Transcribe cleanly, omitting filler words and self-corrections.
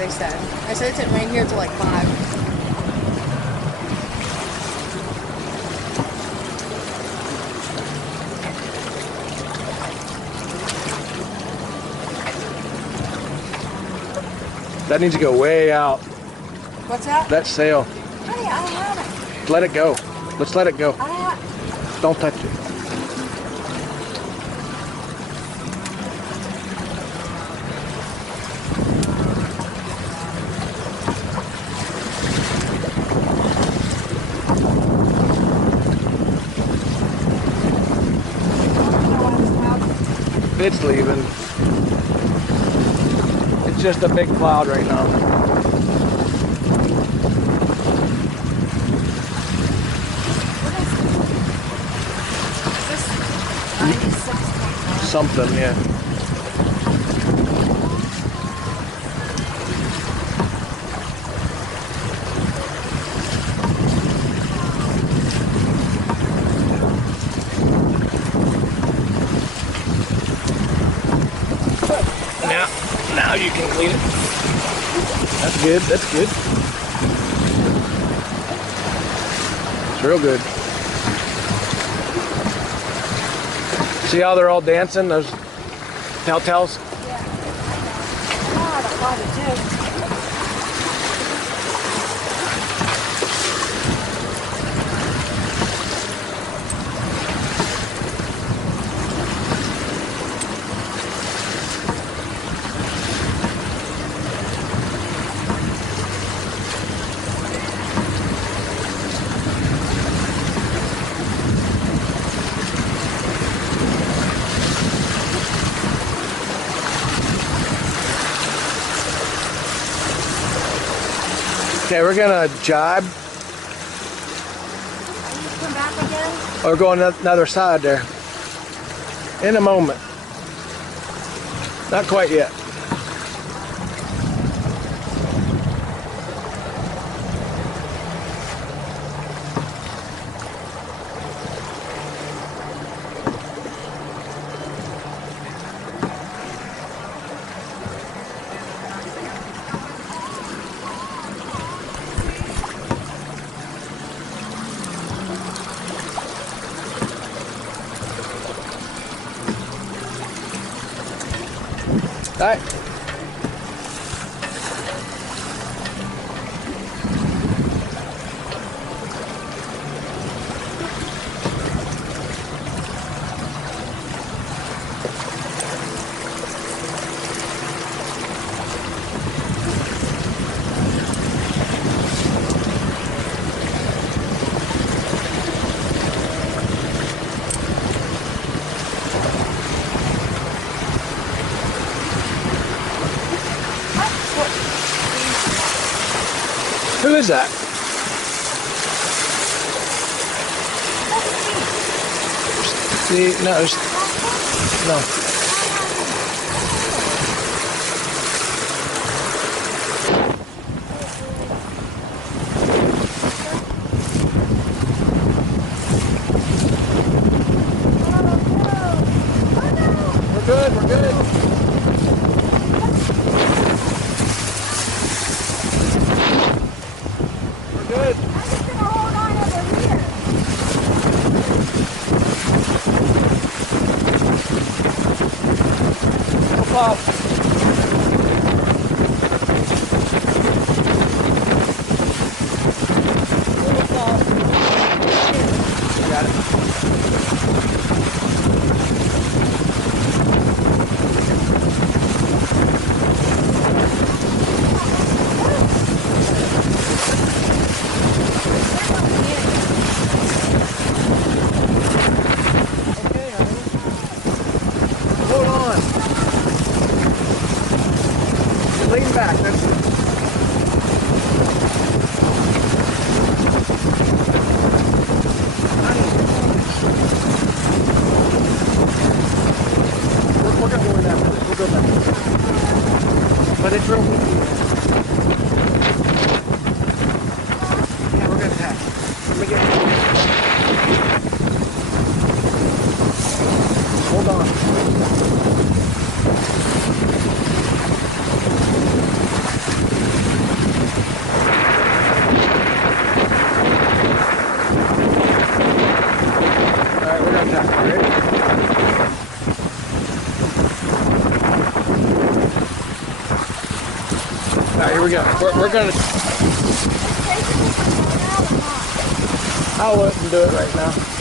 they said. I said it didn't rain here till like 5. That needs to go way out. What's that? That sail. Honey, I don't have it. Let it go. Let's let it go. Don't touch it. It's leaving. It's just a big cloud right now. Something, yeah. Now you can clean it. That's good, that's good. It's real good. See how they're all dancing, those telltales? Yeah. God, I love it too. Okay, we're gonna jibe. Come back again? Or go on another side there. In a moment. Not quite yet. All right. Who is that? No. We're good, we're good. Good. I'm just gonna hold on over here. No problem. Got it. Hold on. Lean back. That's it. We're going to go that way. We'll go back. But it's real windy. Yeah, we're going to pass. Let me get you. Hold on. right, here we go. We're gonna. I wouldn't do it right now.